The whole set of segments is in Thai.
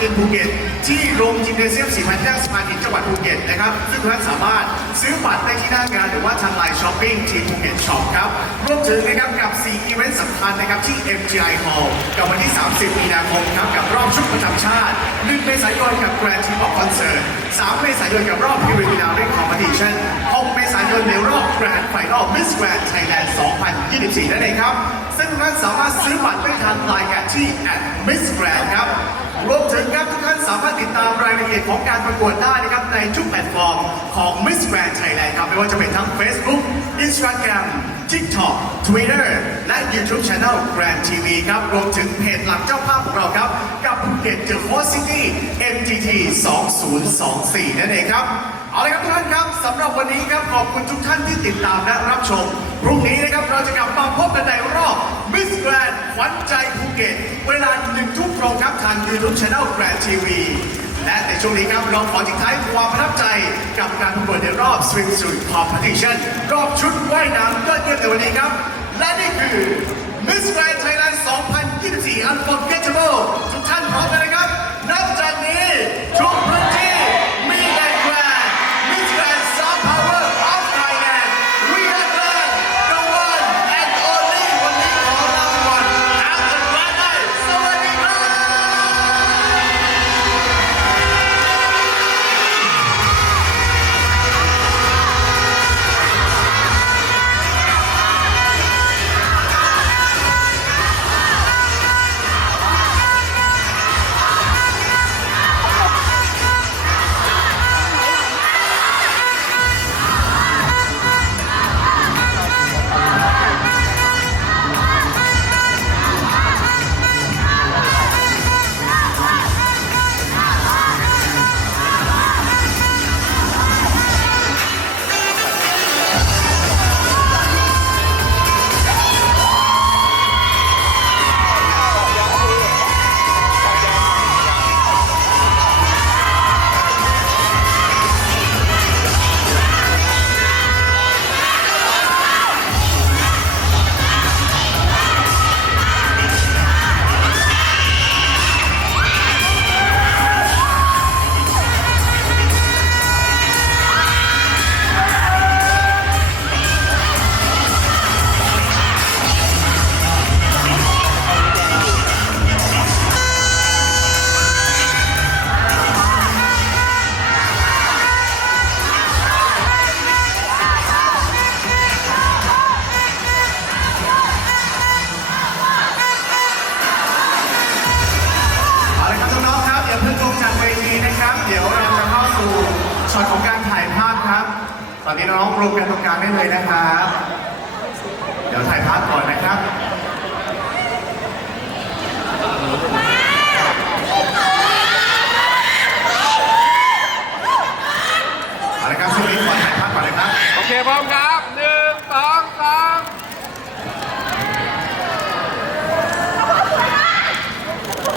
คอนเสิร์ตไลฟ์อินภูเก็ต ที่โรงจิมเนเซียมสีพันย่าสมาธิจังหวัดภูเก็ตนะครับซึ่งท่านสามารถซื้อบัตรได้ที่หน้างานหรือว่าทางไลน์ช้อปปิ้งที่ภูเก็ตช็อปครับรวมถึงนะครับกับ4อีเวนต์สำคัญนะครับที่ MGI Hall กับวันที่ 30 มีนาคมครับกับรอบชุดประจำชาติ1เมษายนกับ Grand Team of Concert 3เมษายนกับรอบ Preliminary Competition 6เม ยนในรอบ Grand Final Miss Grand Thailand 2024 นั่นเองครับ ซึ่งทุกท่านสามารถซื้อบัตรได้ทางไลน์แอดที่ Miss Grand ครับ รวมถึงครับทุกท่านสามารถติดตามรายละเอียดของการประกวดได้นะครับ ในทุกแพลตฟอร์มของ Miss Grand Thailand ครับ ไม่ว่าจะเป็นทั้ง Facebook Instagram TikTok Twitter และ YouTube Channel Grand TV ครับ รวมถึงเพจหลักเจ้าภาพของเราครับ กับภูเก็ต The Host City MGT 2024 นั่นเองครับ เอาละครับทุกท่านครับสำหรับวันนี้ครับ ขอบคุณทุกท่านที่ติดตามและรับชม พรุ่งนี้นะครับ เราจะกลับมาพบกันในรอบ Miss Grand ขวัญใจภูเก็ต เวลาหนึ่งทุ่มตรงครับทาง YouTube Channel Grand TV และในช่วงนี้ครับเราขอทิ้งท้ายความประทับใจกับการประกวดในรอบ Swimsuit Competition รอบชุดว่ายน้ำยอดเยี่ยมในวันนี้ครับ และนี่คือ Miss Grand Thailand 2024 Unforgettable ทุกท่านพร้อมกันนะครับ นับจากนี้ อนนี้น้องรวมกันตรงกลางได้เลยนะครับ เดี๋ยวถ่ายภาพก่อนนะครับเอาละครับช่วงนี้ขอถ่ายภาพก่อนนะครับ โอเคพร้อมครับหนึ่งสองสาม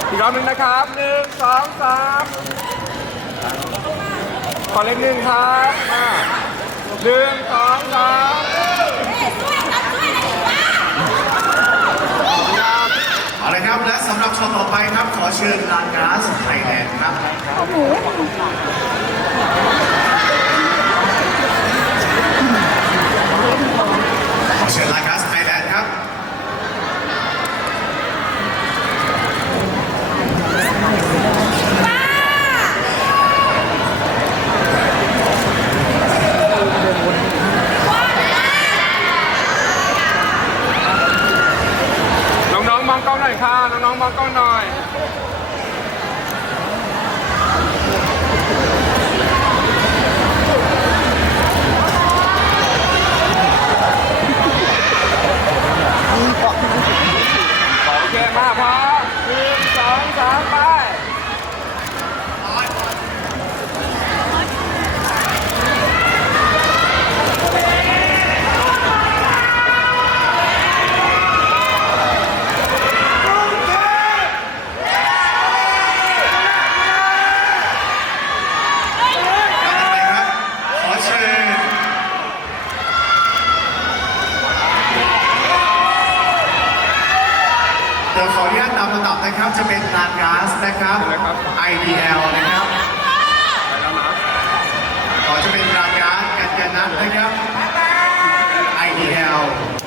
อีกรอบหนึ่งนะครับหนึ่งสองสามขอเลขหนึ่งครับมา หนึ่งสองสามเอาละครับและสำหรับช็อตต่อไปครับขอเชิญลานกาสไทยแลนด์ครับอเชิญลานก๊าซไทยแลนด์ครับ น้องๆมองกล้องหน่อยค่ะน้องๆมองกล้องหน่อยโอเคมาพอหนึ่งสองสามไป ต่อไปครับ ขอเชิญ เดี๋ยวขออ นุญาตนำลำดับนะครับจะเป็นลานก๊าซนะครับ IDL นะครับไปแล้วนะขอจะเป็นรากาศกัญญานัทนะครับ IDL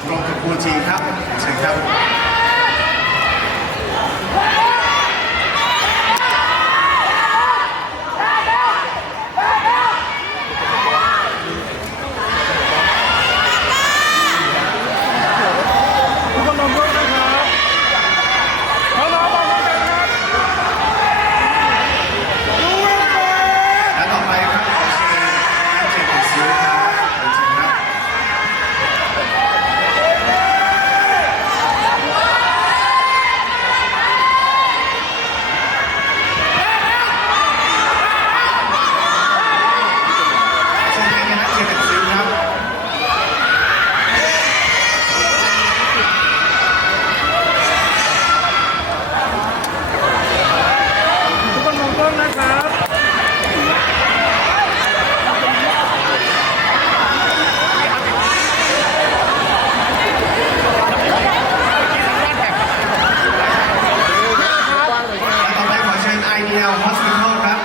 รวมถึงคูจีครับเชิญครับ ทุกคนลงด้วยนะครับน้องๆบอกมือกันครับ และต่อไปครับขอเชิญนักเจนซิลครับเชิญครับ เชิญเป็นนักเจนซิลครับ ทุกคนมองกล้องนะครับ และต่อไปขอเชิญ IDL Hospital ครับ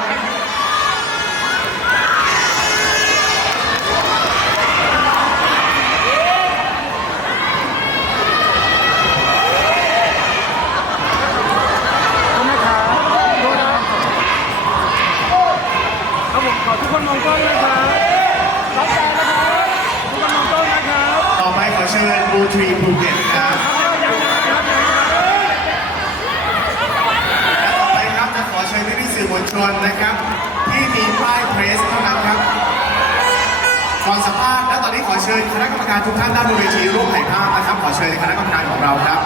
ดูนะครับดูนะเอาผมขอทุกคนมองกล้องนะครับรับใจนะครับทุกคนมองกล้องนะครับ ต่อไปขอเชิญบู ทรีภูเก็ตครับยังนะครับและต่อไปครับจะขอเชิญพี่สื่อมวลชนนะครับ ที่มีป้ายเพรสเท่านั้นครับก่อนสัมภาษณ์และตอนนี้ขอเชิญคณะกรรมการทุกท่านด้านบนเวทีร่วมถ่ายภาพนะครับ ขอเชิญคณะกรรมการของเราครับ